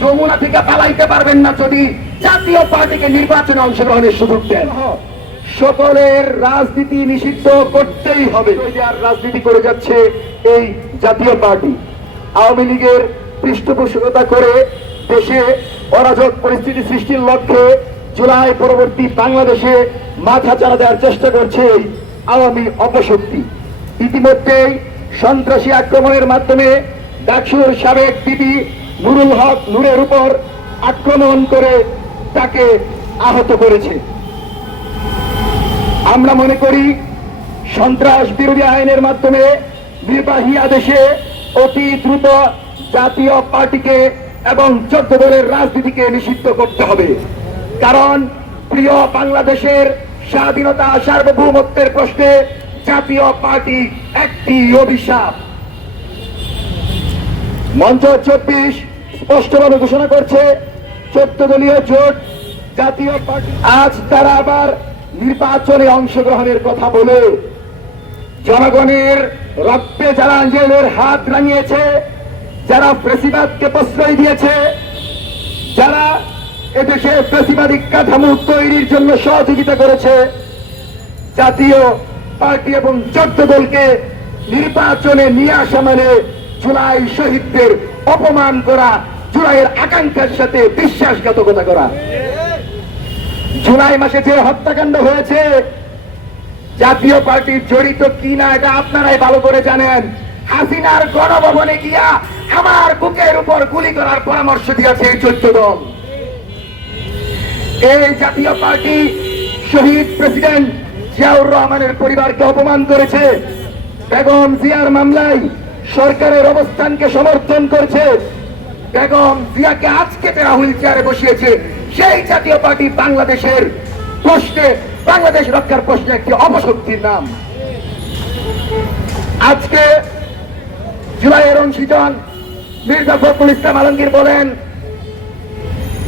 যমুনা থেকে পালাইতে পারবেন না যদি জাতীয় পার্টিকে নির্বাচনে অংশগ্রহণের সুযোগ দেন। সকলের রাজনীতি নিষিদ্ধ করতেই হবে। আর রাজনীতি করে যাচ্ছে এই জাতীয় পার্টি। আওয়ামী লীগের পৃষ্ঠপোষকতা করে দেশে অরাজক পরিস্থিতি সৃষ্টির লক্ষ্যে জুলাই পরবর্তী বাংলাদেশে মাথা চারা দেওয়ার চেষ্টা করছে এই আওয়ামী অপশক্তি। ইতিমধ্যেই সন্ত্রাসী আক্রমণের মাধ্যমে ডাকসুর সাবেক দিদি নুরুল হক নূরের উপর আক্রমণ করে তাকে আহত করেছে। আমরা মনে করি, সন্ত্রাস বিরোধী আইনের মাধ্যমে নির্বাহী আদেশে অতি দ্রুত জাতীয় পার্টিকে এবং চোদ্দ দলের রাজনীতিকে নিষিদ্ধ করতে হবে। কারণ প্রিয় বাংলাদেশের স্বাধীনতা সার্বভৌমত্বের প্রশ্নে জাতীয় পার্টি একটি অভিশাপ। মঞ্চ চব্বিশ স্পষ্টভাবে ঘোষণা করছে, চোদ্দ দলীয় জোট জাতীয় পার্টি। আজ তারা আবার নির্বাচনে অংশগ্রহণের কথা বলে। জনগণের রক্তে যারা আঞ্জেলের হাত রাঙিয়েছে, যারা প্রেসিবাদকে প্রশ্রয় দিয়েছে, যারা এদেশে প্রেসিবাদী কাঠামো তৈরির জন্য সহযোগিতা করেছে, জাতীয় পার্টি এবং চোদ্দ দলকে নির্বাচনে নিয়ে আসা মানে জুলাই শহীদদের অপমান করা, জুলাইয়ের আকাঙ্ক্ষার সাথে বিশ্বাসঘাতকতা করা। জুলাই মাসে যে হত্যাকাণ্ড হয়েছে, জাতীয় পার্টির জড়িত কিনা এটা আপনারাই ভালো করে জানেন। হাসিনার গণভবনে গিয়া আমার বুকের উপর গুলি করার পরামর্শ দিয়েছে এই চোদ্দ দল। এই জাতীয় পার্টি শহীদ প্রেসিডেন্ট জিয়াউর রহমানের পরিবারকে অপমান করেছে। বেগম জিয়ার মামলায় সরকারের অবস্থানকে সমর্থন করেছে বেগম জিয়াকে আজকে তারা হুইল চেয়ারে বসিয়েছে, সেই জাতীয় পার্টি বাংলাদেশের প্রশ্নে, বাংলাদেশ রক্ষার প্রশ্নে একটি অপশক্তির নাম। আজকে জুলাইয়ের অংশীজন মির্জা ফখরুল ইসলাম আলমগীর বলেন,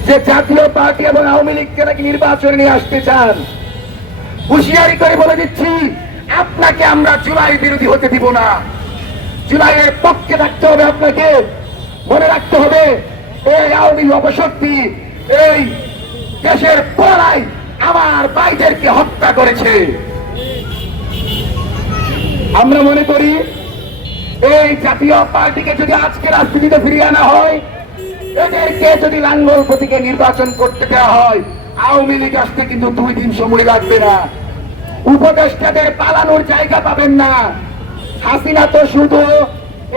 যে জাতীয় পার্টি এবং আওয়ামী লীগকে নাকি নির্বাচনে নিয়ে আসতে চান, হুঁশিয়ারি করে বলে দিচ্ছি, আপনাকে আমরা জুলাই বিরোধী হতে দিব না। জুলাইয়ের পক্ষে থাকতে হবে আপনাকে। মনে রাখতে হবে, এই আওয়ামী অপশক্তি এই দেশের পড়াই আমার ভাইদেরকে হত্যা করেছে। আমরা মনে করি, এই জাতীয় পার্টিকে যদি আজকে রাজনীতিতে ফিরিয়ে আনা হয়, এদেরকে যদি লাঙ্গল প্রতীকে নির্বাচন করতে দেওয়া হয়, আওয়ামী লীগ আসতে কিন্তু দুই দিন সময় লাগবে না। উপদেষ্টাদের পালানোর জায়গা পাবেন না। হাসিনা তো শুধু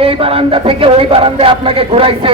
এই বারান্দা থেকে ওই বারান্দায় আপনাকে ঘুরাইছে।